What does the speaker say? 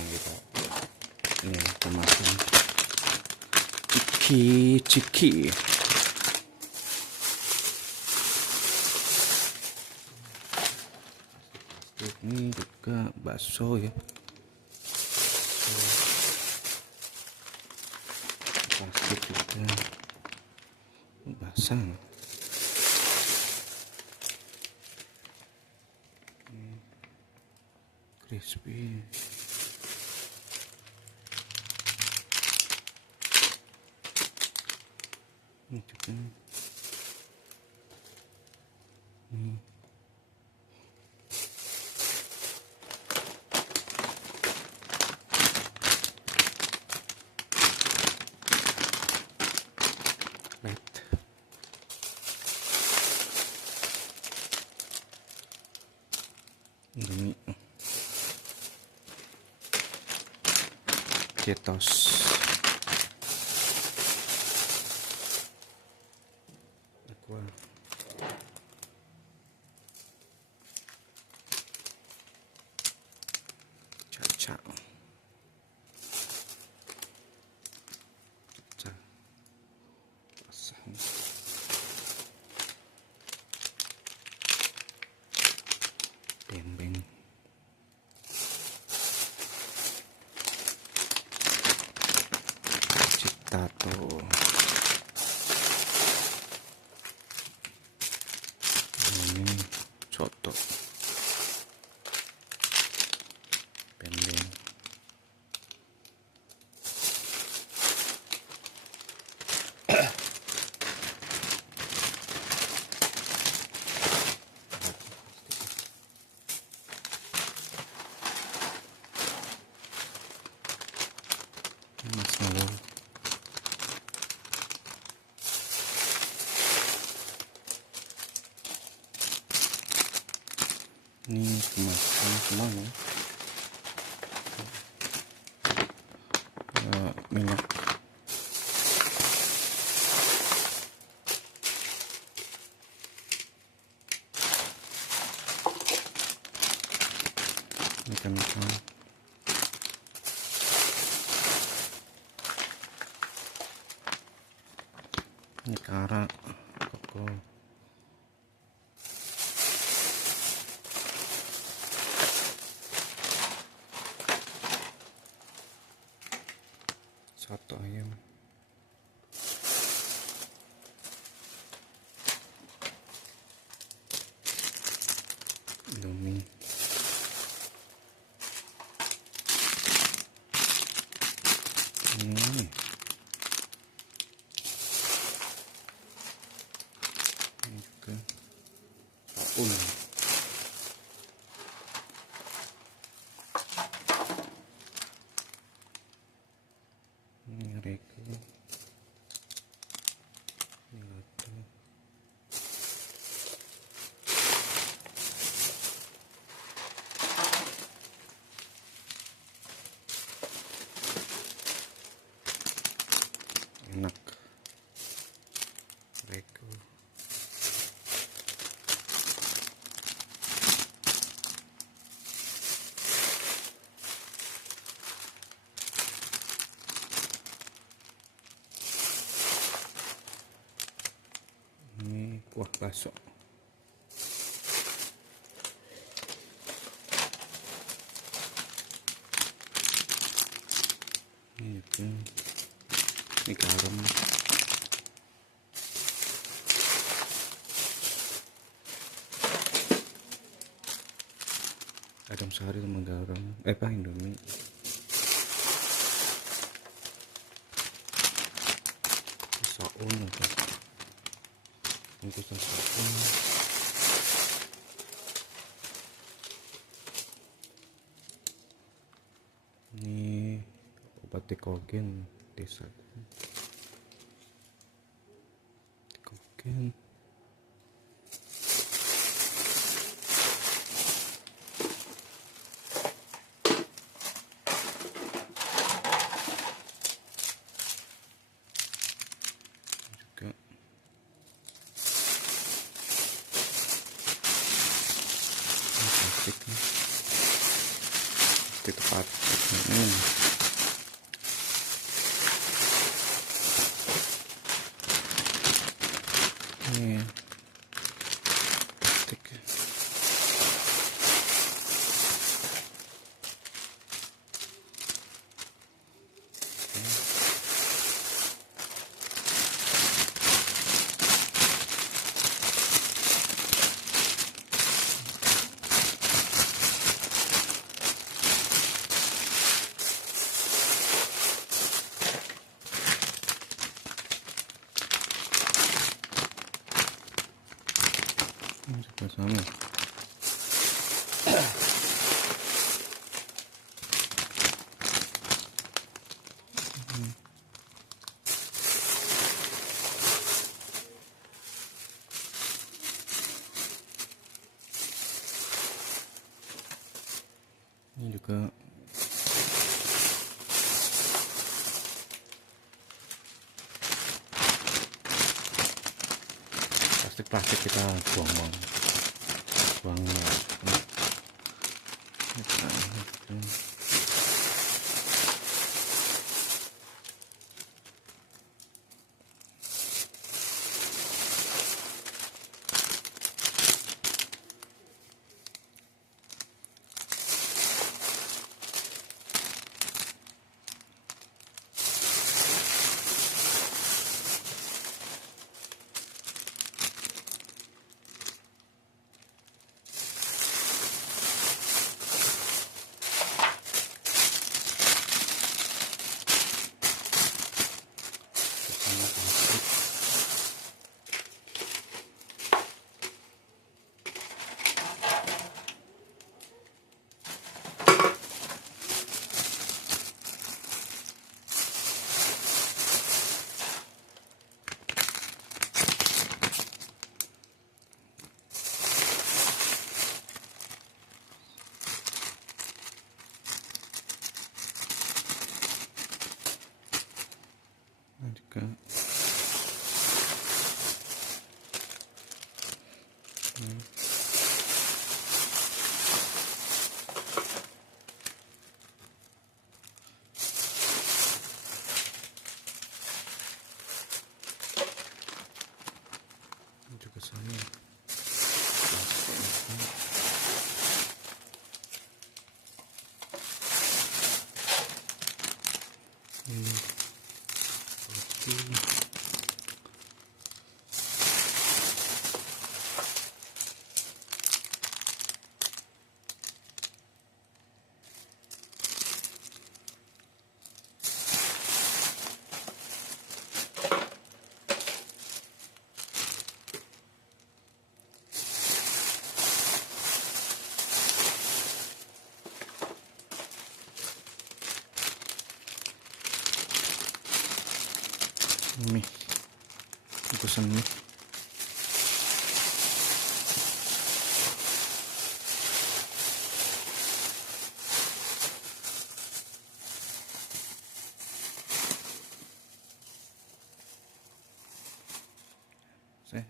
sekarang kita ini kemasan ciki. Ini juga bakso ya, plastik juga basah. Crispy. Ini juga ini. Light. Ini Cheetos. Aqua. Caca. Pasang. Beng-beng. Tato. Ini soto. Beng-beng. Marshmallow. Ini kemasan semua nih. Minyak. Ini kemasan. Ini kara, koko. Soto ayam. Indomie. Ini juga Paun. Ini Rego. Ini Lato. Enak. Rego. Ini kuah bakso. Ini juga. Ini garam. Garam sehari sama garam. Indomie. Saun atau bungkusan saun. Ini obat kogen desa. Kogen. Juga plastik. plastik tepat. Ini plastik. Ini juga sama. Ini juga plastik kita buang. Juga sama. Ini mie, bungkusan mie. Saya